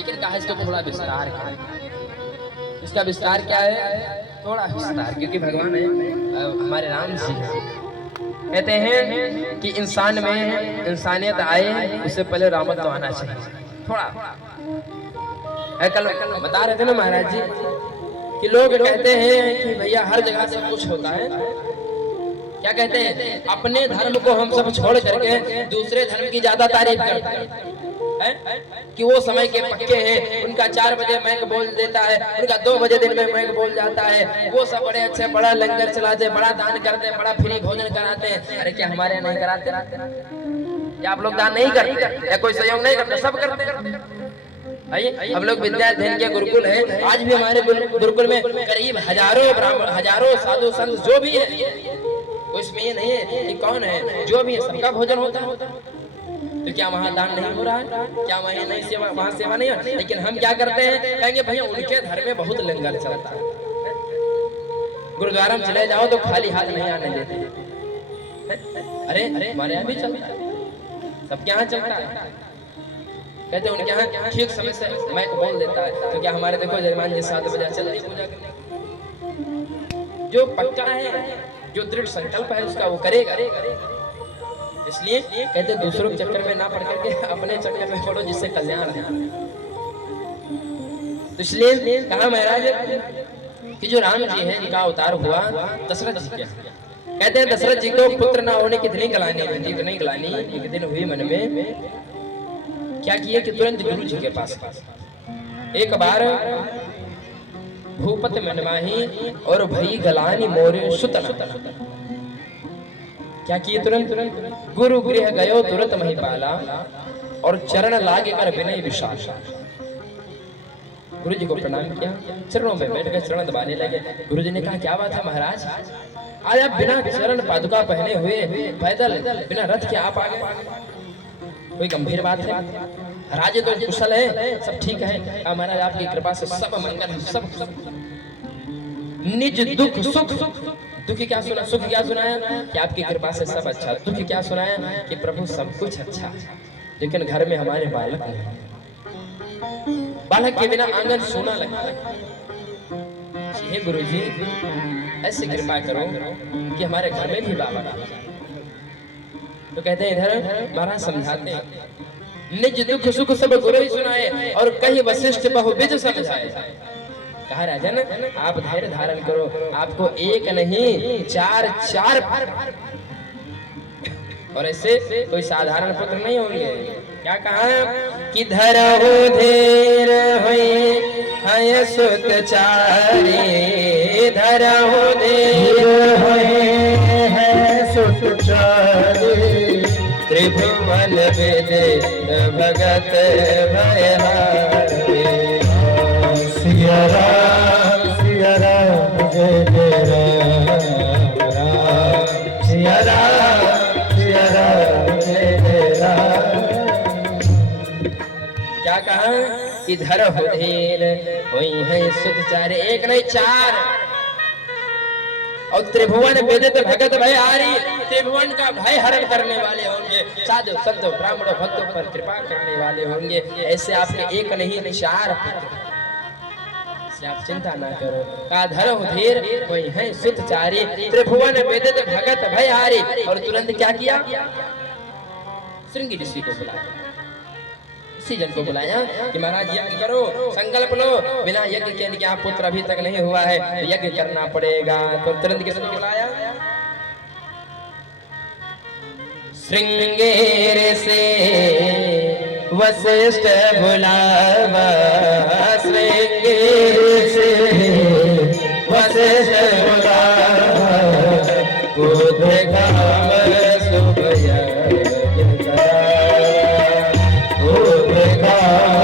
लेकिन कहा इसको थोड़ा विस्तार है। इसका विस्तार क्या है? थोड़ा विस्तार, क्योंकि भगवान है हमारे राम जी कहते हैं कि इंसान में इंसानियत आए उससे पहले रामत्व आना चाहिए। थोड़ा कल बता रहे थे ना महाराज जी कि लोग कहते हैं कि भैया हर जगह से कुछ होता है। क्या कहते हैं? अपने धर्म को हम सब छोड़ करके दूसरे धर्म की ज्यादा तारीफ करते हैं कि वो समय के पक्के हैं, उनका 4 बजे मैक बोल देता है, उनका 2 बजे दिन में मैक बोल जाता है, वो सब बड़े अच्छे, बड़ा लंगर चलाते, बड़ा दान करते, बड़ा फ्री भोजन कराते हैं। अरे क्या हमारे यहाँ नहीं कराते? या आप लोग दान नहीं करते या कोई सहयोग नहीं करते? सब करते। आइए, हम लोग विद्याध्ययन के गुरुकुल है, आज भी हमारे गुरुकुल में करीब हजारों ब्राह्मण, हजारों साधु संत जो भी है, उसमें ये नहीं है कि कौन है, जो भी है सबका भोजन होता है। तो क्या वहाँ दान नहीं हो रहा है? क्या वहाँ नहीं सेवा, वहाँ सेवा नहीं है? लेकिन हम क्या करते हैं? कहेंगे भैया उनके धर्म में बहुत लंगर चलता है, गुरुद्वारा में चले जाओ तो खाली हाथ नहीं आने देते। अरे हमारे यहाँ भी चलता है, सबके यहाँ चलता है। कहते हैं उनके यहाँ ठीक समय से मैक बोल देता है। तो क्या हमारे देखो जयमान जी 7 बजे चल रही पूजा करने। जो पक्का है, जो दृढ़ संकल्प है उसका वो करेगा। इसलिए कहते दूसरों के चक्कर में ना पड़ करके अपने चक्कर में पड़ो जिससे कल्याण है। तो इसलिए कहा महाराज कि जो राम जी हैं इनका अवतार हुआ दशरथ जी के। कहते हैं दशरथ जी को पुत्र ना होने की इतनी गलानी एक दिन हुई मन में। क्या किए कि तुरंत गुरु जी के पास एक बार भूपत मनमाही और भई गलानी मोरे सुतन। क्या किए? तुरंत गुरु गृह गयो तुरंत महिपाला और चरण लागे कर विनय विशाल। गुरु जी को प्रणाम किया, चरणों में बैठ गए, चरण दबाने लगे। गुरु जी ने कहा क्या बात है महाराज, आज आप बिना चरण पादुका पहने हुए पैदल बिना रथ के आप आ गए, कोई गंभीर बात है? राजे तो कुशल है, सब ठीक है। महाराज आपकी कृपा से सब मंगल, सब निज दुख सुख। दुख क्या सुना, सुख क्या सुनाया कि आपकी कृपा से सब अच्छा। दुख क्या सुनाया कि प्रभु सब कुछ अच्छा, लेकिन घर में हमारे बालक नहीं, बालक के बिना आंगन सोना लगता है। हे गुरु जी ऐसे कृपा करो कि हमारे घर में भी बालक आ। तो कहते हैं इधर महाराज समझाते हैं, निज दुख सुख सब गुरु ही सुनाए और कहीं वशिष्ठ बहुविध समझाए। कहा राजन आप धैर्य धारण करो, आपको एक नहीं 4 और ऐसे कोई साधारण पुत्र नहीं होंगे। क्या कहा कि धरहु धीर हुई है सुत चारी, धरहु धीर हुई है सुत चारी, त्रिभुवन विदे भगत भयहारी। सिया राम जय जय राम, सिया राम जय जय राम। क्या कहा कि धरहु धीर हुई है सुत चारे, एक नहीं 4, और त्रिभुवन विदित भगत भयहारी, त्रिभुवन का भय हरण करने वाले होंगे, साधु संत ब्राह्मण भक्तों पर कृपा करने वाले होंगे। ऐसे आपके एक नहीं 4 आप चिंता ना करो। का धरहु धीर कोई है सुत चारी, त्रिभुवन विदित भगत भयहारी। और तुरंत क्या किया? श्रृंगी ऋषि को बुलाया, इसी जन को बुलाया कि महाराज यज्ञ करो, संकल्प लो, बिना यज्ञ के इनके आप पुत्र अभी तक नहीं हुआ है, तो यज्ञ करना पड़ेगा। तो तुरंत किसने बुलाया? श्रृंगेर से वशिष्ठ बुलावा, श्रृंगेर से वशिष्ठ बुलावा, बुध काम शुभ यज्ञ करावा, बुध काम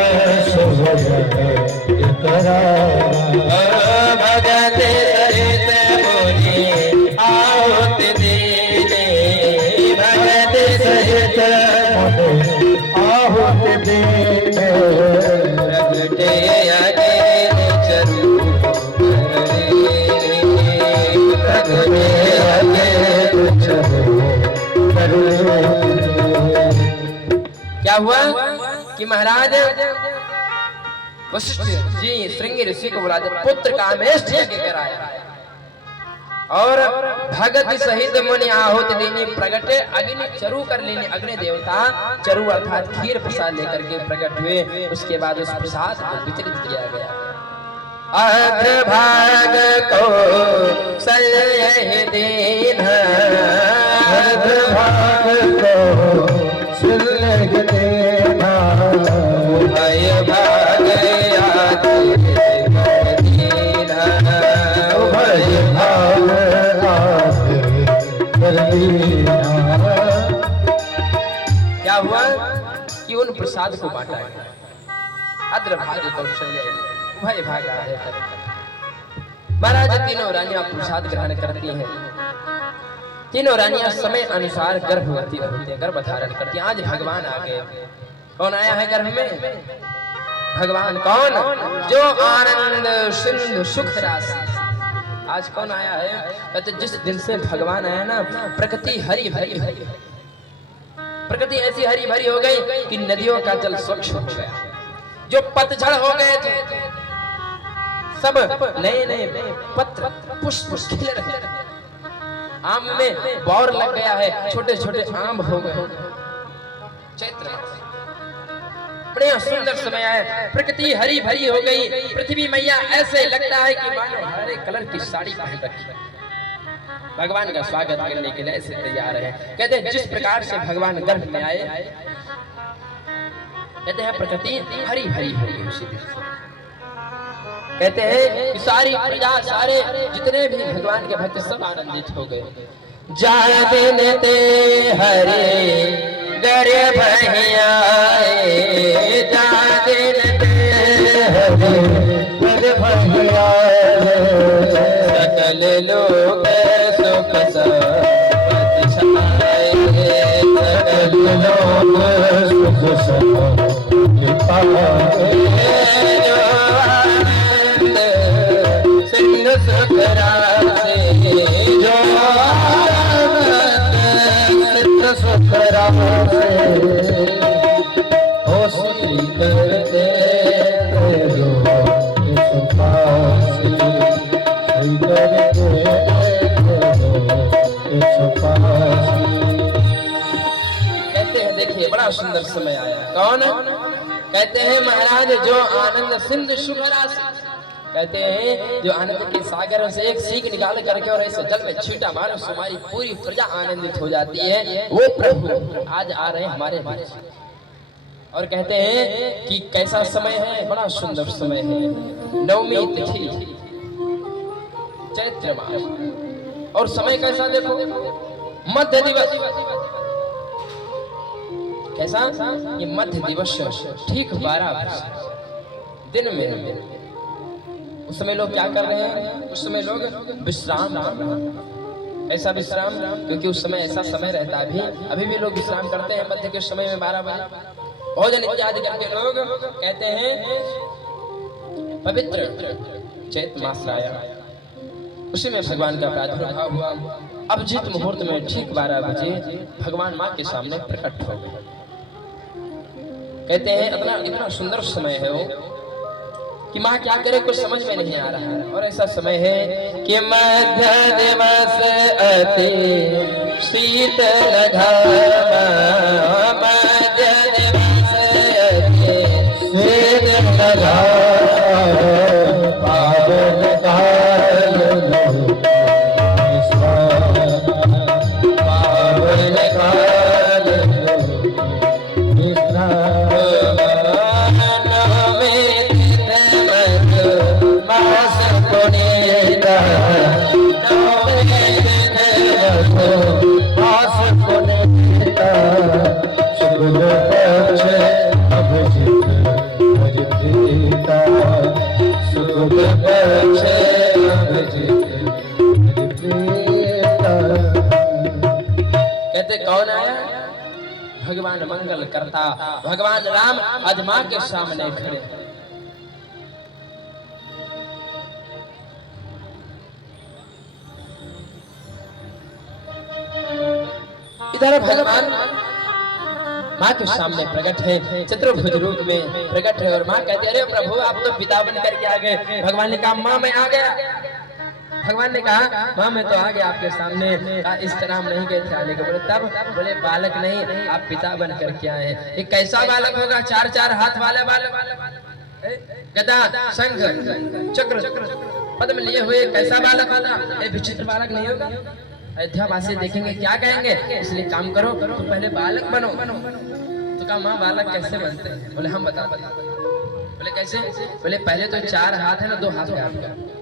शुभ यज्ञ करावा। भगत सहित बोली आहुत दीने, भगत सहित आहुत दीने, प्रगटे अनिल चरु प्रगटे अनिल चरु। क्या हुआ कि महाराज वशिष्ठ जी श्रृंगी ऋषि को बुलाते पुत्र कामेष्ठ यज्ञ कराया और भगत सहित मुनि आहुति देनी प्रगटे अग्नि चरु कर लेने अग्नि देवता चरु अर्थात खीर प्रसाद लेकर के प्रकट हुए। उसके बाद उस प्रसाद को वितरित किया गया। अध भाग को सल्य दीन अध भाग को सल्य देना भय भाग क्या हुआ कि उन प्रसाद को बांटा गया। अद्रभाग्य कौशल्य भय भाग महाराज तीनों रानियां प्रसाद ग्रहण करती हैं। तीनों रानियां समय अनुसार गर्भवती होती हैं, गर्भ धारण करती हैं। आज भगवान आ गए। कौन आया है गर्भ में? भगवान। कौन? जो आनंद सिंधु सुख राशि। आज कौन आया है? कहते जिस दिन से भगवान आया ना प्रकृति हरी भरी हो गई। प्रकृति ऐसी हरी भरी हो गई कि नदियों का जल स्वच्छ हो गया। जो पतझड़ हो गए थे सब नए नए पत्र पुष्प खिल रहे। आम में बौर लग गया है, छोटे छोटे आम हो गए। चैत्र बड़ा सुंदर समय है, प्रकृति हरी भरी हो गई। पृथ्वी मैया ऐसे लगता है कि मानो हरे कलर की साड़ी पहन रखी है। भगवान का स्वागत करने के लिए ऐसे तैयार है। कहते हैं जिस प्रकार से भगवान गर्भ में आए, कहते हैं प्रकृति हरी भरी हो गई उसी दिन। कहते हैं कि सारी प्रजा सारे जितने भी भगवान के भक्त सब आनंदित हो गए। जाय दिन ते हरे गर्भ आए, जाय दिन ते हरे गर्भ आए, सकल लोग सुख संपत्ति छाए, सकल लोग सुख संपत्ति पाए। जो आनंद सिंधु सुख राशि, जो आनंद सिंधु सुख राशि, हो शीतल दे जो सुपासी, शीतल दे सुपासी। कहते हैं देखिए बड़ा सुंदर समय आया। कौन? कहते हैं महाराज जो आनंद सिंधु सुख राशि। कहते हैं जो आनंद के सागर से एक सीख निकाल करके और ऐसे जल में छींटा मारो हमारी पूरी प्रजा आनंदित हो जाती है। वो प्रभु आज आ रहे हैं हमारे बीच। और कहते हैं कि कैसा समय है? बड़ा सुंदर समय है। नवमी तिथि चैत्र मास और समय कैसा देखो, मध्य दिवस। कैसा? ये मध्य दिवस ठीक 12 दिन में। उस समय लोग क्या कर रहे हैं? उस समय लोग विश्राम कर रहे हैं। ऐसा विश्राम क्योंकि उस समय ऐसा समय रहता है। अभी भी लोग विश्राम करते हैं मध्य के समय में 12 बजे भोजन इत्यादि करके लोग कहते हैं पवित्र चैत्र मास आया। उसी में भगवान का प्रादुर्भाव हुआ। अब जित मुहूर्त में ठीक 12 बजे भगवान माँ के सामने प्रकट हो गए। कहते हैं इतना सुंदर समय है वो कि माँ क्या करे कुछ समझ में नहीं आ रहा है। और ऐसा समय है कि मध्य दिवस अति शीतल घामा, मध्य दिवस अति शीतल घामा, पावन काल पावन काल कहते कौन आया? भगवान मंगल करता भगवान राम आज मां के सामने खड़े। इधर भगवान माँ के सामने प्रकट है, चतुर्भुज रूप में प्रकट है। और माँ कहती है अरे प्रभु आप तो पिता बन करके आ गए। भगवान ने कहा माँ मैं आ गया। भगवान ने कहा माँ मैं तो आ गया आपके सामने। इस तरह हम नहीं गए थे आने के। बोले तब बोले बालक नहीं आप पिता बन करके आए। एक कैसा बालक होगा? चार चार हाथ वाला बालक, गदा शंख चक्र पद्म लिए हुए कैसा बालक होगा? एक विचित्र बालक नहीं होगा? अयोध्या वासी देखेंगे क्या कहेंगे? इसलिए काम करो तो पहले बालक बनो। तो कहा माँ बालक कैसे बनते हैं? बोले हम बता। बोले कैसे? बोले पहले तो चार हाथ है ना, दो हाथ गायब करो।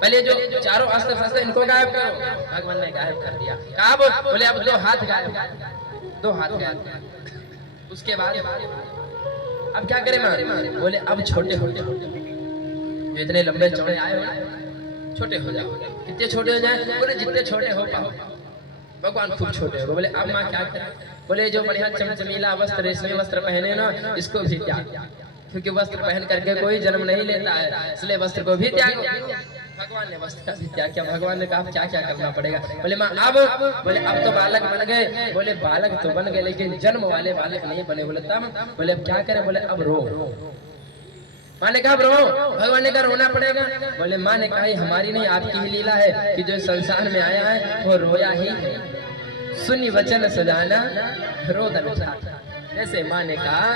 पहले जो चारों अस्त्र शस्त्र इनको गायब करो। भगवान ने गायब कर दिया। कहा बोले अब दो हाथ गायब, दो हाथ गायब। उसके बाद अब क्या करें माँ? बोले अब छोटे छोटे जो इतने लंबे चौड़े आए हो छोटे हो जाओ। कितने छोटे हो जाए? बोले जितने छोटे हो पाओ। भगवान खूब छोटे हो। बोले अब माँ क्या करें? बोले जो बढ़िया चमचमीला वस्त्र रेशमी वस्त्र पहने ना इसको भी त्याग, क्योंकि वस्त्र पहन करके कोई जन्म नहीं लेता है, इसलिए वस्त्र को भी त्याग। भगवान ने वस्त्र का भी त्याग किया। भगवान ने कहा क्या क्या करना पड़ेगा? बोले माँ अब। बोले अब तो बालक बन गए। बोले बालक तो बन गए लेकिन जन्म वाले बालक नहीं बने। बोले तब? बोले अब क्या करें? बोले अब रो। माँ ने कहा रो। भगवान ने कहा रोना पड़ेगा। बोले माँ ने कहा हमारी नहीं आपकी ही लीला है कि जो संसार में आया है वो रोया ही है। सुनी वचन सजाना रोदन उठाता। जैसे माँ ने कहा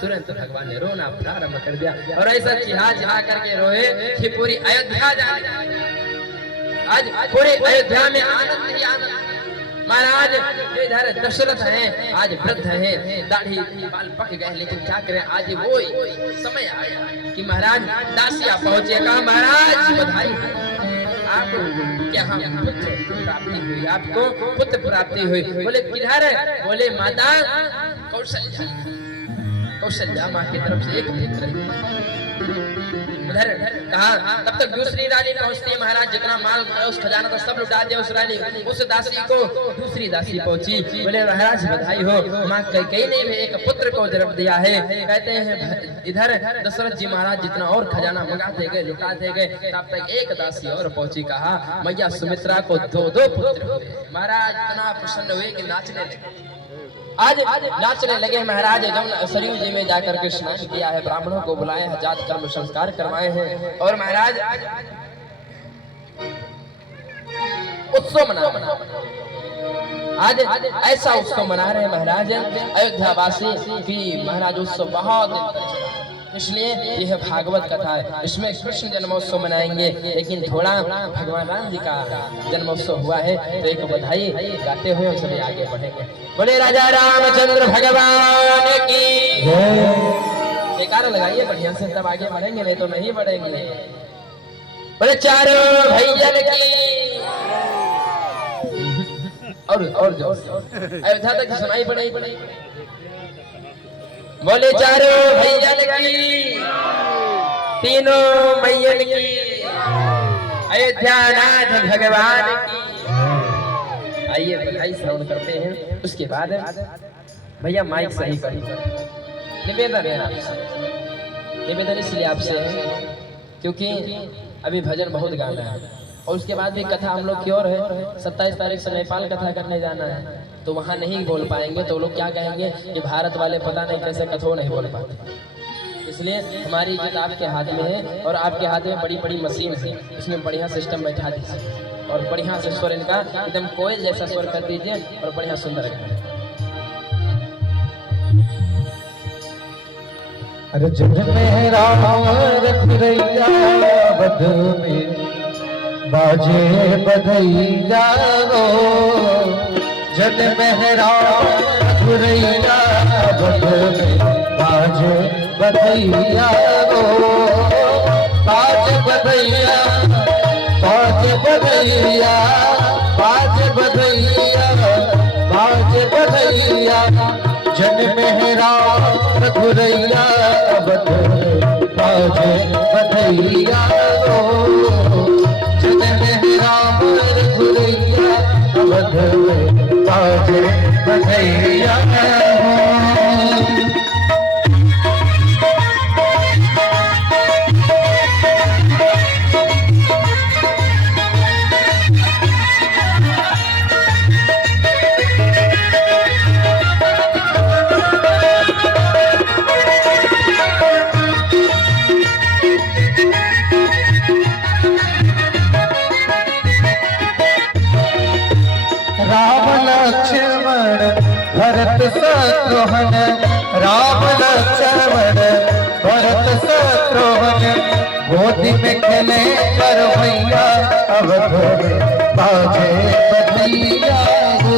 तुरंत भगवान ने रोना प्रारंभ कर दिया। और ऐसा चिहा चिहा करके रोए कि पूरी अयोध्या आज पूरे अयोध्या में आनंद ही आनंद। महाराज इधर दशरथ हैं आज वृद्ध हैं, दाढ़ी बाल पक गए, लेकिन क्या करें आज वो समय आया कि महाराज दासिया पहुंचे। कहा महाराज बधाई आपको क्या हम पुत्र प्राप्ति हुई, आपको पुत्र प्राप्ति हुई। बोले किधर? बोले माता कौशल्या। कौशल्या माँ की तरफ से एक पुत्र उधर। कहा तब तक दूसरी रानी पहुंचती है। महाराज जितना माल उस खजाना था सब लुटा दिया उस रानी। उस दासी को दूसरी दासी पहुंची। बोले महाराज बधाई हो, माँ कई ने भी एक पुत्र को जन्म दिया है। कहते हैं इधर दशरथ जी महाराज जितना और खजाना मंगाते गए लुटाते गए, तब तक एक दासी और पहुंची। कहा मैया सुमित्रा को दो दो पुत्र हुए। महाराज इतना प्रसन्न हुए कि नाचने लगे। आज नाचने लगे। महाराज जमुना सरयू जी में जाकर के स्नान किया है, ब्राह्मणों को बुलाए हैं, जात कर्म संस्कार करवाए हैं। और महाराज उत्सव मना आज ऐसा उत्सव मना रहे हैं महाराज अयोध्या वासी की। महाराज उत्सव बहुत, इसलिए यह भागवत कथा है। इसमें कृष्ण जन्मोत्सव मनाएंगे, लेकिन थोड़ा भगवान राम जी का जन्मोत्सव हुआ है तो एक बधाई गाते हुए हम सभी आगे बढ़ेंगे। बोले राजा रामचंद्र भगवान की जयकारा लगाइए बढ़िया से, तब आगे बढ़ेंगे, नहीं तो नहीं बढ़ेंगे। बोले चारों भैया की और जो अयोध्या तक सुनाई पड़ेगी। बोले चारों भैया की, तीनों मैयन की, अयोध्या नाथ भगवान की। आइए बधाई श्रवण करते हैं। उसके बाद भैया माइक सही करिए। निवेदन है आपसे, निवेदन इसलिए आपसे है क्योंकि अभी भजन बहुत गाना है और उसके बाद भी कथा हम लोग की ओर है। 27 तारीख से नेपाल कथा करने जाना है, तो वहाँ नहीं बोल पाएंगे तो लोग क्या कहेंगे कि भारत वाले पता नहीं कैसे कथो नहीं बोल पाते। इसलिए हमारी इज्जत आपके हाथ में है और आपके हाथ में बड़ी बड़ी मशीन है, इसमें बढ़िया सिस्टम बैठा दीजिए और बढ़िया से स्वर इनका एकदम कोयल जैसा स्वर कर दीजिए और बढ़िया सुंदर कर। अरे जग में राम रखैया बद में बाजे बधैया हो, जग में राम रखैया बद में बाजे बधैया हो। बाज बधैया बाज बधैया बाज बधैया बाज बधैया, जन मेहरा रघुरैया बद बाजे बधैया हो। जन मेहरा रघुरैया बद बाजे बधैया हो। राम लक्ष्मण भरत शत्रुघ्न गोदी में खेले कर भैया अवध में बाजे बधैया हो।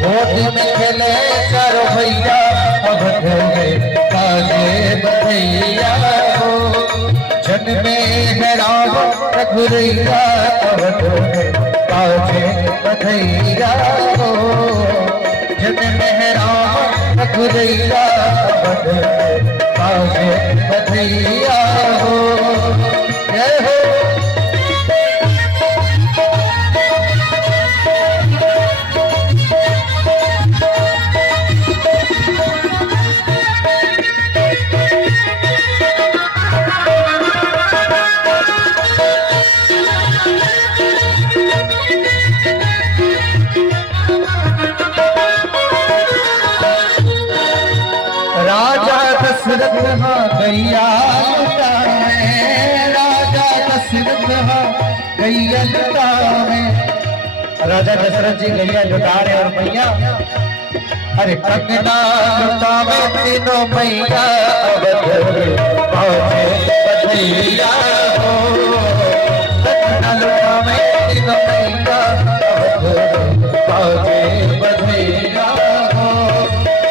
गोदी में खेले कर भैया अवध में बाजे बधैया हो। जन्मे है राम रघुरैया अवध में बाजे बधैया हो। जन्मे है राम रघुरैया अवध में बाजे बधैया हो। जय हो। राजा दशरथ गैया लुटावे, राजा दशरथ गैया लुटावे। राजा दशरथ जी गैया लुटा रहे और मैया अरे कंगना लुटावे तीनों मैया अवध में बाजे बधैया हो। कंगना लुटावे तीनों मैया अवध में बाजे बधैया हो।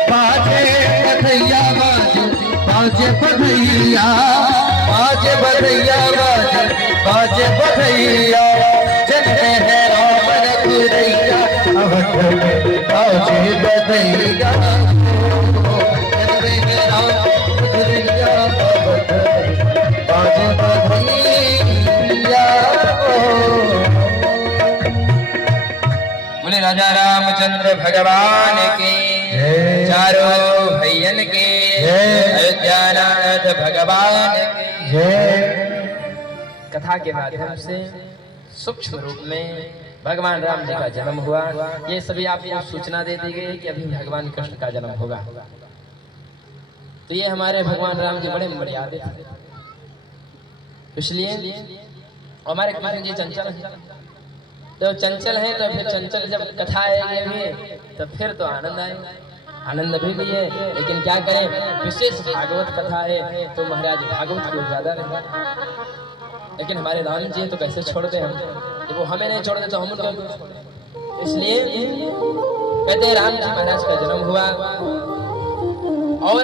बाजे बधैया बाजे बधैया बाजे बधैया बाजे बधैया। जन्मे है राम रघुरैया अवध में बाजे बधैया। जन्मे है राम रघुरैया अवध में बाजे बधैया। बोले राजा रामचंद्र भगवान के, चारों भैयन के, अयोध्यानाथ भगवान के। कथा के माध्यम से सूक्ष्म रूप में भगवान राम जी का जन्म हुआ। ये सभी आपको सूचना दे दी गई कि अभी भगवान कृष्ण का जन्म होगा। तो ये हमारे भगवान राम जी बड़े मर्यादित थे, इसलिए हमारे कृष्ण जी चंचल हैं। तो चंचल है तो फिर चंचल जब कथा आएगी तो फिर तो आनंद आएगा। आनंद भी लिए, लेकिन क्या करें, विशेष भागवत कथा है तो महाराज भागवत को ज्यादा रहेगा। लेकिन हमारे राम जी तो कैसे छोड़ते हम, जब वो हमें नहीं छोड़ते तो हम उनको। इसलिए कहते हैं राम जी महाराज का जन्म हुआ और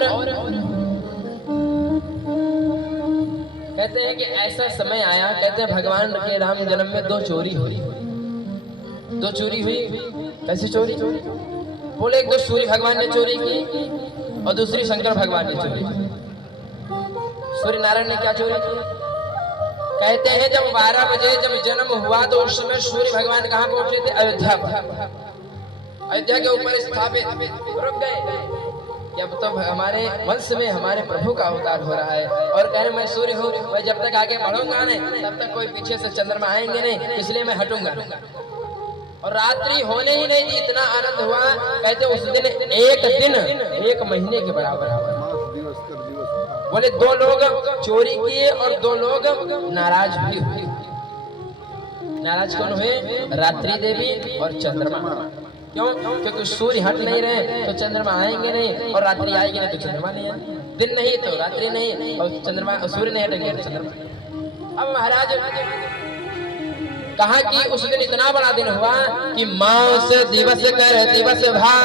कहते हैं कि ऐसा समय आया, कहते हैं भगवान के राम जन्म में दो चोरी हुई। दो चोरी हुई, कैसी चोरी? बोले एक तो सूर्य भगवान ने चोरी की और दूसरी शंकर भगवान ने चोरी की। सूर्य नारायण ने क्या चोरी की? कहते हैं जब 12 बजे जब जन्म हुआ तो उस समय सूर्य भगवान कहाँ पहुंचे थे? अयोध्या। अयोध्या के ऊपर स्थापित रुक गए कि अब तो हमारे वंश में हमारे प्रभु का अवतार हो रहा है। और कह रहे मैं सूर्य हूँ, मैं जब तक आगे बढ़ूंगा नहीं तब तक कोई पीछे से चंद्रमा आएंगे नहीं, इसलिए मैं हटूंगा। और रात्रि होने ही नहीं दी, इतना आनंद हुआ। कहते उस दिन एक महीने के बराबर हुआ। बोले दो लोग चोरी किए और दो लोग नाराज भी हुए। नाराज कौन हुए? रात्रि देवी और चंद्रमा। क्यों? क्योंकि सूर्य हट नहीं रहे तो चंद्रमा आएंगे नहीं, और रात्रि आएगी नहीं तो चंद्रमा नहीं आएंगे। दिन नहीं तो रात्रि नहीं, और चंद्रमा सूर्य नहीं हटेंगे तो चंद्रमा। अब महाराज कहा कि उस दिन इतना बड़ा दिन हुआ कि मास दिवस कर दिवस भा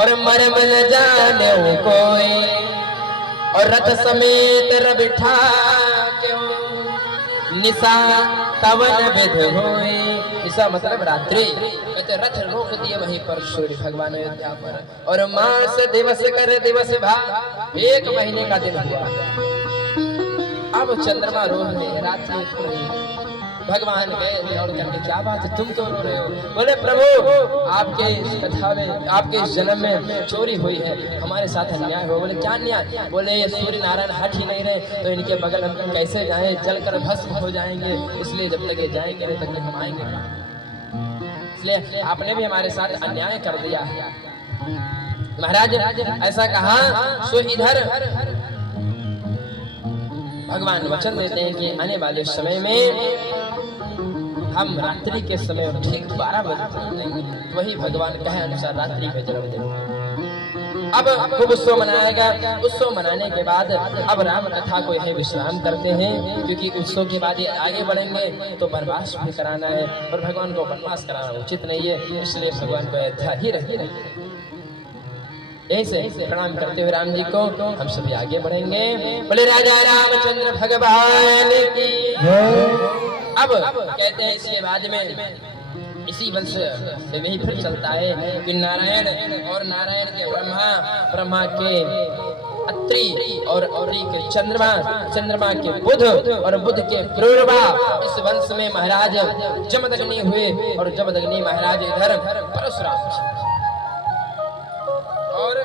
और मरमल जाने कोई, और रथ समेत रबिठा निशा तवन विध होए। निशा मतलब रात्रि। कहते रथ रोक दिए वहीं पर सूर्य भगवान अयोध्या पर, और मास दिवस कर दिवस भा, 1 महीने का दिन हुआ। अब चंद्रमा रो रहे, रात्रि भगवान गए और कहते क्या बात है, तुम तो रो रहे हो? बोले प्रभु आपके इस कथा में, आपके इस जन्म में चोरी हुई है, हमारे साथ अन्याय हो। बोले क्या अन्याय? बोले ये सूर्य नारायण हट ही नहीं रहे तो इनके बगल हम कैसे जाएं, जलकर भस्म हो जाएंगे, इसलिए जब तक ये जाएंगे नहीं तब तक हम आएंगे। इसलिए आपने भी हमारे साथ अन्याय कर दिया है। महाराज ऐसा कहा सो इधर भगवान वचन देते हैं कि आने वाले समय में हम रात्रि के समय ठीक 12 बजे वही भगवान कहे अनुसार रात्रि में जन्म देंगे। अब खूब उत्सव मनाएगा। उत्सव मनाने के बाद अब राम कथा को यही विश्राम करते हैं, क्योंकि उत्सव के बाद ये आगे बढ़ेंगे तो वनवास भी कराना है, और भगवान को वनवास कराना उचित नहीं है, इसलिए भगवान को अयोध्या ही रहे। यही से प्रणाम करते हुए राम जी को हम सभी आगे बढ़ेंगे। बोले राजा रामचंद्र भगवान की। अब कहते हैं इसके बाद में इसी वंश से वही फिर चलता है कि नारायण और नारायण के ब्रह्मा, ब्रह्मा के अत्रि और अत्रि के चंद्रमा, चंद्रमा के बुध और बुध के प्रोरवा। इस वंश में महाराज जमदग्नि हुए, और जमदग्नि महाराज इधर परशुराम। और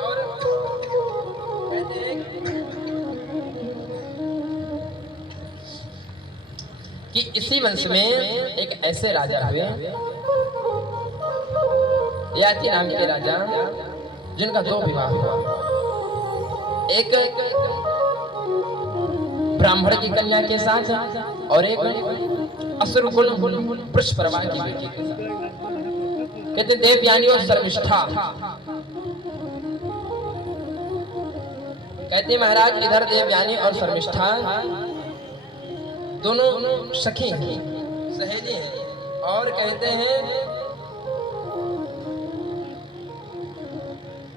कि इसी वंश में एक ऐसे राजा हुए, ययाति नाम के राजा, जिनका 2 विवाह हुआ। एक ब्राह्मण की कन्या के साथ और एक असुर कुल वृषपर्वा की बेटी के साथ। कहते देवयानी और शर्मिष्ठा। कहते महाराज इधर देवयानी और शर्मिष्ठा दोनों सखी हैं, सहेली हैं, और कहते हैं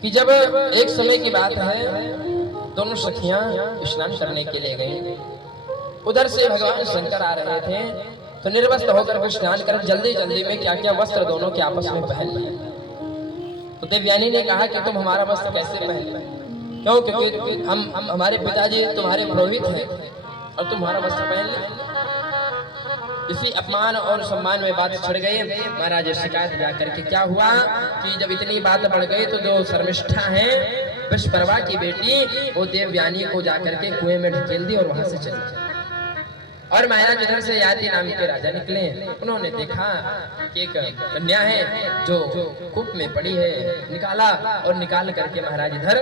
कि जब एक समय की बात है, दोनों सखियां स्नान करने के लिए गई। उधर से भगवान शंकर आ रहे थे, तो निर्वस्त्र होकर स्नान कर जल्दी जल्दी में क्या क्या वस्त्र दोनों के आपस में पहन लिए। तो देवयानी ने कहा कि तुम हमारा वस्त्र कैसे पहन लिए? क्यों? क्योंकि हम हमारे पिताजी तुम्हारे पुरोहित हैं और तुम्हारा वस्त्र पहन लिया। इसी अपमान और सम्मान में बात छिड़ गई। महाराज शिकायत जाकर के क्या हुआ कि जब इतनी बात बढ़ गई तो जो शर्मिष्ठा है वृषपर्वा की बेटी, वो देवयानी को जाकर के कुएं में ढकेल दी और वहां से चली। और महाराज इधर से ययाति नाम के राजा निकले। उन्होंने देखा कि एक कन्या है जो कूप में पड़ी है, निकाला और निकाल करके महाराज इधर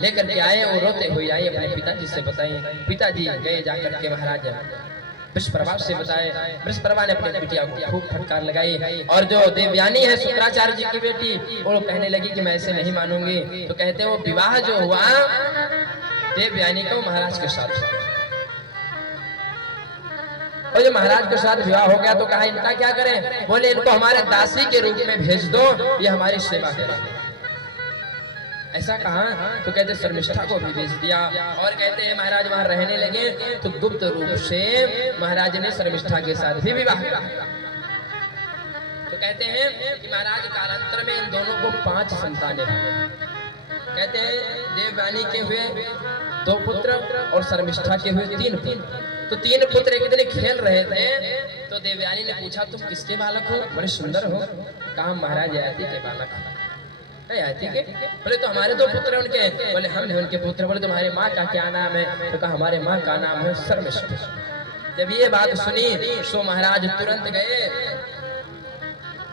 लेकर के आए और रोते हुए आए अपने पिताजी से बताए। पिताजी गए जाकर के महाराज वृषपर्वा से बताए। वृषपर्वा ने अपने बिटिया को खूब फटकार लगाई, और जो देवयानी है शुक्राचार्य जी की बेटी, वो कहने लगी कि मैं ऐसे नहीं मानूंगी। तो कहते वो विवाह जो हुआ देवयानी को महाराज के साथ, और जब महाराज के साथ विवाह हो गया तो कहा इनका क्या करें? बोले इनको हमारे दासी के रूप में भेज दो, ये हमारी सेवा करें। ऐसा कहा तो कहते शर्मिष्ठा को भी भेज दिया। और कहते हैं महाराज वहां रहने लगे तो गुप्त रूप से महाराज ने शर्मिष्ठा के साथ भी विवाह किया। तो कहते हैं कि महाराज कालांतर में इन दोनों को 5 संतानें हुई। कहते हैं देवयानी के हुए 2 पुत्र और शर्मिष्ठा के हुए 3 पुत्र। तो 3 पुत्र एक दिन खेल रहे थे, तो देवयानी ने पूछा तुम किसके बालक हो? बड़े सुंदर हो। कहा महाराज ययाति के बालक हो। ययाति के? बोले तो हमारे 2 पुत्र उनके। बोले हम नहीं उनके पुत्र। बोले तुम्हारे माँ का क्या नाम है? तो कहा हमारे माँ का नाम है शर्मिष्ठा। जब ये बात सुनी तो महाराज तुरंत गए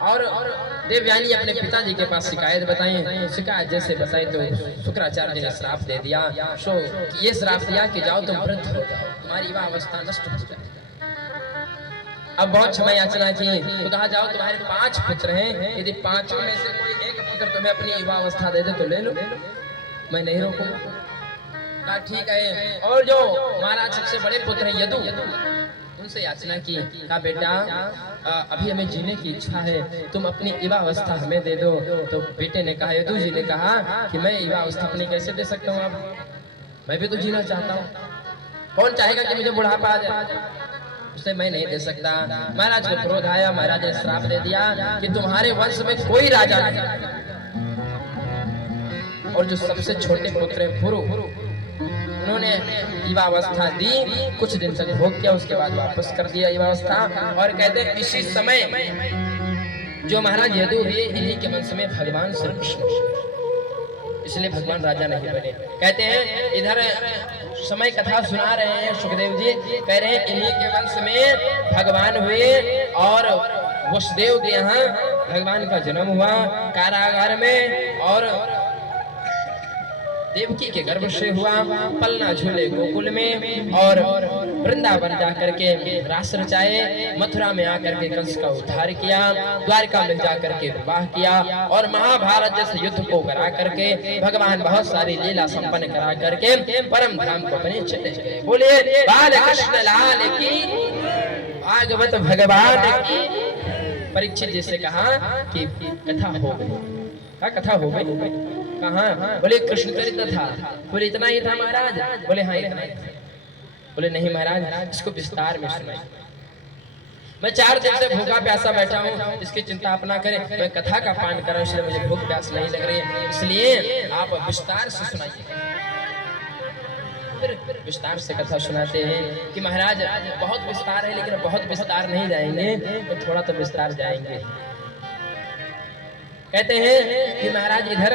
और देवयानी अपने पिताजी के पास शिकायत बताई। शिकायत जैसे बताई तो शुक्राचार्य ने श्राप दे दिया। सो ये श्राप दिया कि जाओ तुम वृद्ध हो जाओ, तुम्हारी युवा अवस्था नष्ट हो जाए। अब बहुत क्षमा याचना की तो कहा जाओ तुम्हारे 5 पुत्र हैं, यदि 5 में से कोई एक पुत्र तुम्हें अपनी युवा अवस्था दे दे तो ले लो, मैं नहीं रोकूंगा। कहा ठीक है। और जो महाराज सबसे बड़े पुत्र हैं यदु, उनसे याचना की। कहा बेटा अभी हमें जीने की इच्छा है, तुम अपनी युवा अवस्था हमें दे दो। तो बेटे ने कहा, यदु जी ने कहा कि मैं युवा अवस्था अपनी कैसे दे सकता हूँ? अब मैं भी तो जीना चाहता हूँ। कौन चाहेगा कि मुझे बुढ़ापा आ जाए? उसे मैं नहीं दे सकता। महाराज को क्रोध आया। महाराज ने श्राप दे दिया कि तुम्हारे वंश में कोई राजा नहीं, और जो सबसे छोटे पुत्र है पुरु, उन्होंने युवावस्था दी। कुछ दिन तक भोग किया, उसके बाद वापस कर दिया युवावस्था। और कहते हैं इसी समय जो महाराज यदु हुए, इन्हीं के वंश में भगवान श्री कृष्ण, इसलिए भगवान राजा नहीं बने। कहते हैं इधर समय कथा सुना रहे हैं सुखदेव जी, कह रहे हैं इन्हीं के वंश में भगवान हुए, और वसुदेव के यहाँ भगवान का जन्म हुआ कारागार में। और देवकी के गर्भ से हुआ, पलना झूले गोकुल में और वृंदावन जाकर के रास रचाए, मथुरा में आकर के कंस का उद्धार किया, द्वारका में जाकर के विवाह किया और महाभारत जैसे युद्ध को करा करके भगवान बहुत सारी लीला संपन्न करा करके परम धाम को अपने चले गए। बोले बाल कृष्ण लाल की, भागवत भगवान की। परीक्षित जी से कहा कि कथा हो गई। कथा हो गई कहाँ? बोले कृष्ण चरित्र था। बोले इतना ही था महाराज? बोले हाँ इतना ही था। बोले नहीं महाराज, इसको विस्तार में सुनाइए। मैं 4 दिन से भूखा प्यासा बैठा हूँ, इसकी चिंता आप ना करें। मैं कथा का पान कर रहा हूँ, इसलिए मुझे भूख प्यास नहीं लग रही है, इसलिए आप विस्तार से सुनाइए। फिर विस्तार से कथा सुनाते हैं कि महाराज बहुत विस्तार है, लेकिन बहुत विस्तार नहीं जाएंगे, तो थोड़ा तो विस्तार जाएंगे। कहते हैं कि महाराज इधर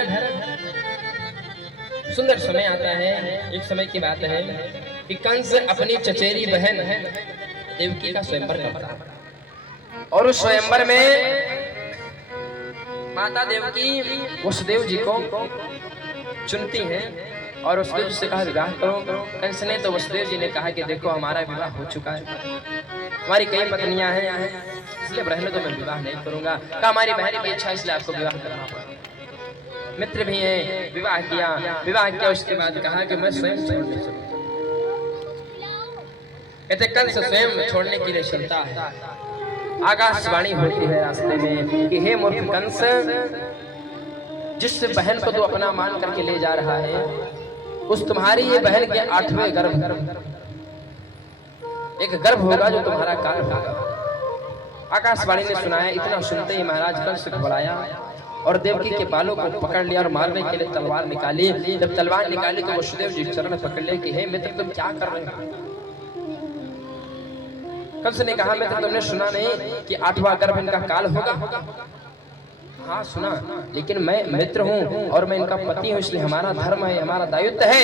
सुंदर समय आता है। एक समय की बात है कि कंस अपनी चचेरी बहन देवकी का स्वयंवर करता और उस स्वयंवर में माता देवकी वसुदेव जी को चुनती हैं और वसुदेव जी से कहा विवाह करो। कंस ने तो वसुदेव जी ने कहा कि देखो हमारा विवाह हो चुका है, हमारी कई पत्नियां हैं, इसलिए रहने तो मैं विवाह नहीं करूंगा। कहा हमारी बहन की इच्छा, इसलिए आपको विवाह करना पड़ा। मित्र भी हैं, विवाह किया। उसके बाद कहा कि मैं स्वयं छोड़ने चलूं। कहते कंस स्वयं छोड़ने के लिए चलता है। आकाशवाणी होती है रास्ते में कि हे मूर्ख कंस, जिस बहन को तू अपना मान करके ले जा रहा है, उस तुम्हारी ये बहन के 8वें गर्भ, एक गर्भ होगा जो तुम्हारा काल होगा। आकाशवाणी ने सुनाया। इतना सुनते ही महाराज कंस घबराया और देवकी के बालों को पकड़ लिया और मारने के लिए तलवार निकाली। जब तलवार निकाली तो वसुदेव जी चरण पकड़ ले कि हे मित्र, तुम क्या कर रहे हो? कंस ने कहा मित्र, तुमने सुना नहीं कि 8वां गर्भ इनका काल होगा? हाँ सुना, लेकिन मैं मित्र हूँ और मैं इनका पति हूँ, इसलिए हमारा धर्म है, हमारा दायित्व है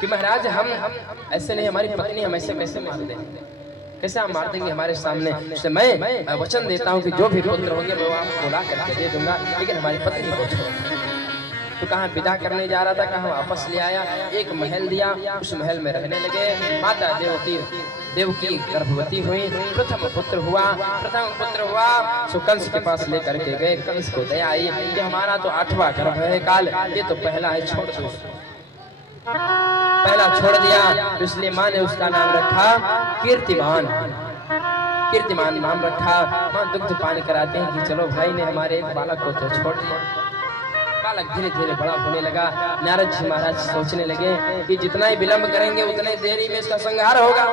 कि महाराज हम ऐसे नहीं, हमारी पत्नी हम ऐसे कैसे मार देंगे, कैसे हम मार देंगे हमारे सामने? से मैं वचन देता हूँ कि जो भी पुत्र होंगे वो आपको बुला करके दे दूंगा, लेकिन हमारी पत्नी को छोड़। तो कहाँ विदा करने जा रहा था, कहाँ वापस ले आया, एक महल दिया, उस महल में रहने लगे। माता देवकी गर्भवती हुई, प्रथम पुत्र हुआ। सो कंस के पास लेकर के गए। कंस को दया आई कि हमारा तो 8वां गर्भ है काल, ये तो पहला है, छोड़ दो। पहला छोड़ दिया, इसलिए माँ ने उसका नाम रखा कीर्तिमान नाम रखा। माँ दुग्ध पान कराते हैं कि चलो भाई ने हमारे एक बालक को तो छोड़ दिया। बालक धीरे धीरे बड़ा होने लगा। नारद जी महाराज सोचने लगे कि जितना ही विलंब करेंगे उतने देरी में इसका संहार होगा,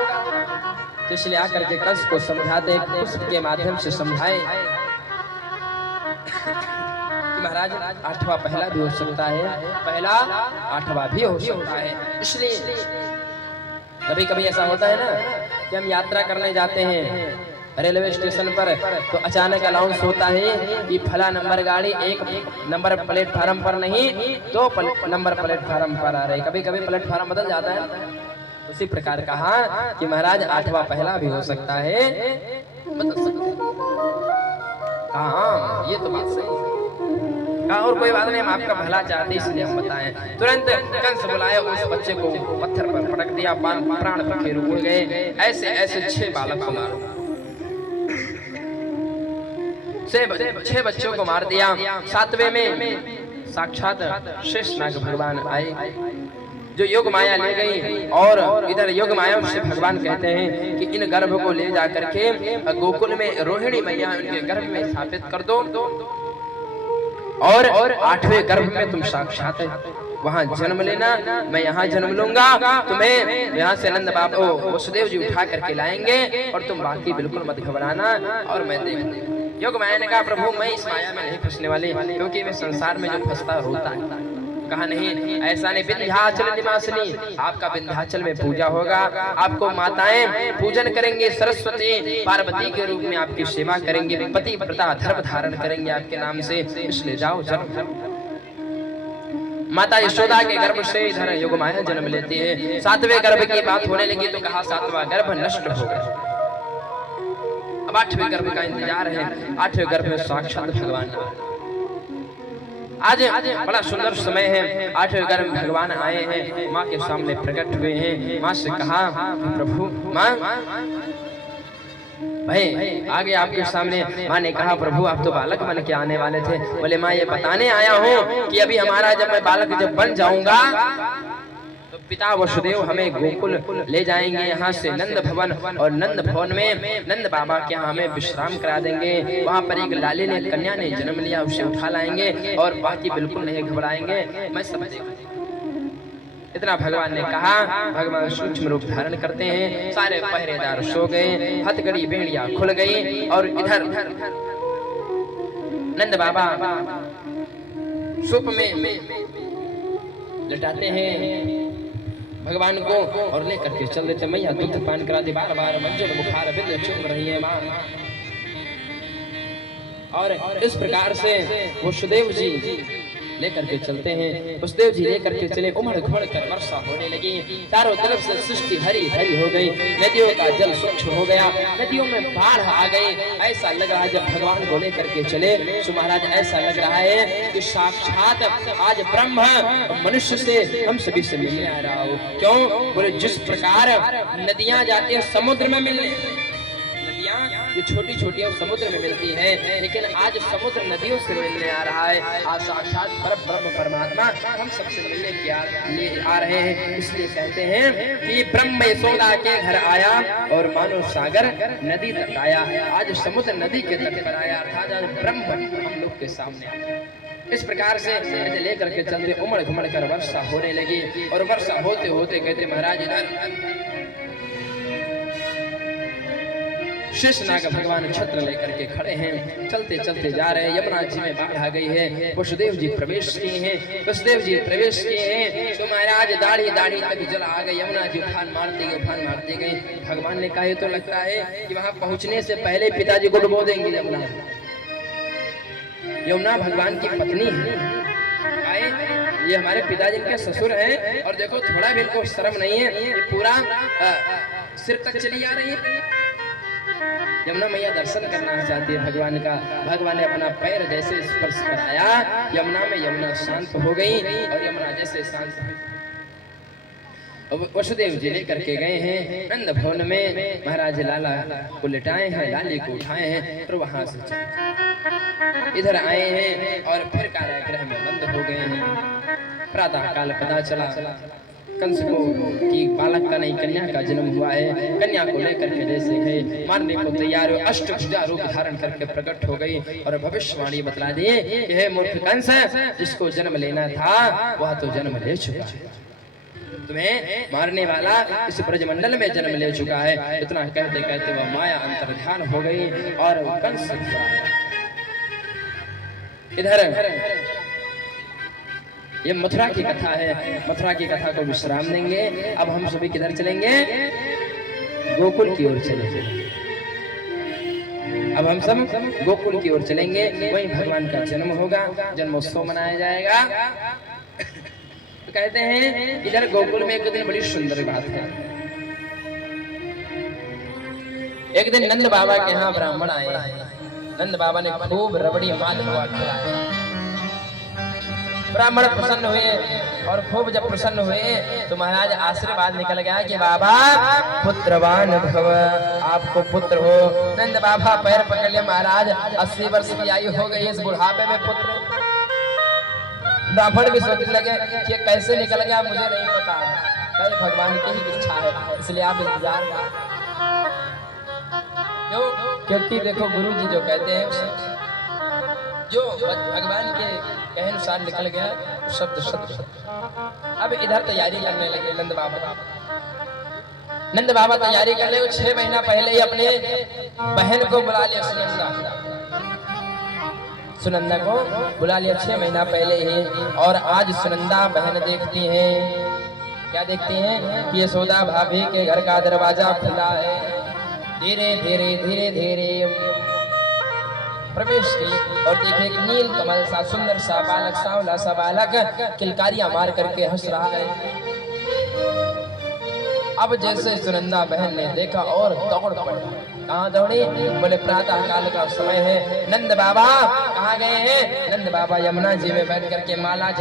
तो इसलिए आकर के कंस को समझाते, पुष्प के माध्यम से समझाए महाराज 8वां पहला भी हो सकता है, पहला 8वां भी हो सकता है। इसलिए कभी कभी ऐसा होता है ना कि हम यात्रा करने जाते हैं रेलवे स्टेशन पर, तो अचानक अनाउंस होता है कि फला नंबर गाड़ी 1 नंबर प्लेटफार्म पर नहीं, 2 नंबर प्लेटफार्म पर आ रही। कभी कभी प्लेटफार्म बदल जाता है। उसी प्रकार कहा कि महाराज 8वां पहला भी हो सकता है, बदल सकते हैं। हाँ ये तो बात सही है। और कोई बात नहीं, हम आपका भला चाहते इसलिए हम बताएं। तुरंत कंस बुलाया, उस बच्चे को पत्थर पर पटक दिया, प्राण पखेरु उड़ गए। ऐसे 6 बालक को मारो, 6 बच्चों को मार दिया। 7वें में साक्षात शेषनाग भगवान आए, जो योग माया ले गई। और इधर योग माया से भगवान कहते हैं कि इन गर्भ को ले जा करके गोकुल में रोहिणी मैया उनके गर्भ में स्थापित कर दो, और 8वें गर्भ में तुम साक्षात वहां जन्म लेना, मैं यहाँ जन्म लूंगा, तुम्हें यहाँ से नंद बाबा वसुदेव जी उठा करके लाएंगे और तुम बाकी बिल्कुल मत घबराना और मैं देख। योग माया ने कहा प्रभु मैं इस माया में नहीं फंसने वाली, क्योंकि मैं संसार में जो फंसता रोता है। कहा नहीं ऐसा नहीं, विंध्याचल निवासिनी, आपका विंध्याचल में पूजा होगा, आपको माताएं पूजन करेंगे, सरस्वती पार्वती के रूप में आपकी सेवा करेंगे, पति व्रता धर्म धारण करेंगे आपके नाम से, इसलिए जाओ जन्म। माता यशोदा के गर्भ से इधर योग माया जन्म लेती है। 7वें गर्भ की बात होने लगी तो कहा 7वां गर्भ नष्ट हो गया। अब 8वें गर्भ का इंतजार है। 8वें गर्भ में साक्षात भगवान, आज बड़ा सुंदर समय है। 8वें गर्भ में भगवान आए हैं, माँ के सामने प्रकट हुए हैं। माँ से कहा, प्रभु माँ भाई आगे आपके सामने। माँ ने कहा, प्रभु आप तो बालक बन के आने वाले थे। बोले माँ ये बताने आया हूँ कि अभी हमारा जब मैं बालक जब बन जाऊंगा तो पिता वसुदेव हमें गोकुल ले जाएंगे, यहाँ से नंद भवन, और नंद भवन में नंद बाबा के यहाँ हमें विश्राम करा देंगे। वहाँ पर एक लाली ने कन्या ने जन्म लिया, उसे उठा लाएंगे और बाकी बिल्कुल नहीं घबराएंगे, मैं सब देखूंगा। इतना भगवान ने कहा। भगवान सूक्ष्म रूप धारण करते हैं। सारे पहरेदार सो गए, हथकड़ी बेड़िया खुल गई और इधर नंद बाबा सूप में लटाते हैं भगवान को और लेकर के चल देते। मैया दूध पान कराते, बार बार मंजन बुखार बिंद चुम रही है माँ। और इस प्रकार से वसुदेव जी लेकर के चलते हैं। वसुदेव जी लेकर के चले, उमड़ घुमड़ कर वर्षा होने लगी। चारों तरफ से सृष्टि हरी भरी हो गई, नदियों का जल स्वच्छ हो गया, नदियों में बाढ़ आ गई। ऐसा लग रहा है जब भगवान को लेकर के चले तो महाराज ऐसा लग रहा है कि साक्षात आज ब्रह्म मनुष्य से हम सभी से मिलने आ रहा हो। क्यों? बोले जिस प्रकार नदियां जाती हैं समुद्र में मिलने, ये छोटी छोटी समुद्र में मिलती है, लेकिन आज समुद्र नदियों से मिलने आ रहा है। आज साक्षात ब्रह्म परमात्मा हम सबसे मिलने के आ रहे हैं। इसलिए कहते हैं कि ब्रह्म यशोदा के घर आया और मानो सागर नदी तक आया। आज समुद्र नदी के तट पर आया, अर्थात आज ब्रह्म हम लोग के सामने आया। इस प्रकार से लेकर के चलते उमड़ घुमड़ कर वर्षा होने लगी। और वर्षा होते होते कहते महाराज इधर शेषनाग भगवान छत्र लेकर के खड़े हैं, चलते चलते जा रहे हैं। यमुना जी में बाढ़ आ गई है, वसुदेव जी प्रवेश किए हैं। वसुदेव जी प्रवेश किए हैं तो महाराज दाढ़ी दाढ़ी तक जल आ गई। यमुना जी उफान मारती गई, उफान मारती गई। भगवान ने कहा तो लगता है कि वहां पहुंचने से पहले पिताजी को डुबो देंगे। यमुना भगवान की पत्नी है, ये हमारे पिताजी के ससुर हैं। और देखो थोड़ा भी इनको शर्म नहीं है, ये पूरा सिर तक चली आ रही है। यमुना मैया दर्शन करना चाहती है भगवान का। भगवान ने अपना पैर जैसे स्पर्श कराया यमुना में, यमुना शांत हो गई। और यमुना जैसे शांत वसुदेव जी लेकर के गए हैं नंद भवन में। महाराज लाला को लिटाए हैं, लाली को उठाए हैं और वहां से इधर आए हैं। और फिर कारागृह में बंद हो गए हैं। प्रातः काल पता चला कंस को कि बालक का नहीं कन्या का जन्म हुआ है। कन्या को लेकर के जैसे है मारने को तैयार हो, अष्टभुजा रूप धारण करके प्रकट हो गई और भविष्यवाणी बतला दी कि हे मूर्ख कंस, जिसको जन्म लेना था वह तो जन्म ले चुका है, तुम्हें मारने वाला इस ब्रजमंडल में जन्म ले चुका है। इतना कहते कहते वह माया अंतर्ध्यान हो गई और कंस इधर ये मथुरा की कथा है। मथुरा की कथा को विश्राम देंगे। अब हम सभी किधर चलेंगे? गोकुल की ओर चलेंगे। अब हम सब गोकुल की ओर चलेंगे, वहीं भगवान का जन्म होगा, जन्मोत्सव मनाया जाएगा। तो कहते हैं इधर गोकुल में एक दिन बड़ी सुंदर बात है। एक दिन नंद बाबा के यहाँ ब्राह्मण आए। नंद बाबा ने खूब रबड़ी मालपुआ खिलाया। ब्राह्मण प्रसन्न हुए और खूब जब प्रसन्न हुए तो महाराज आशीर्वाद निकल गया कि बाबा पुत्रवान भव, आपको पुत्र हो। नंद बाबा पैर पकड़ लिया, महाराज 80 वर्ष की आयु हो गई, इस बुढ़ापे में पुत्र। ब्राह्मण भी सोचने लगे कि कैसे निकल गया मुझे नहीं पता, भाई भगवान की ही इच्छा है, इसलिए आप इंतजार क्यों? क्योंकि देखो गुरु जी जो कहते हैं जो भगवान के कहे अनुसार निकल गया शब्द सत्य। अब इधर तैयारी करने लगे नंद बाबा। नंद बाबा तैयारी कर ले। 6 महीना पहले ही अपने बहन को बुला लिया, सुनंदा को बुला लिया 6 महीना पहले ही। और आज सुनंदा बहन देखती हैं, क्या देखती हैं कि यशोदा भाभी के घर का दरवाजा खुला है। धीरे धीरे धीरे धीरे प्रवेश की और देखे एक नील कमल सा सुंदर सा बालक, सांवला सा बालक किलकारियां मार करके हंस रहा है। अब जैसे सुनंदा बहन ने देखा और दौड़ पड़ी। कहाँ दौड़ी? बोले प्रातः काल का समय है, नंद बाबा कहाँ गए हैं? नंद बाबा यमुना जी में बैठ करके माला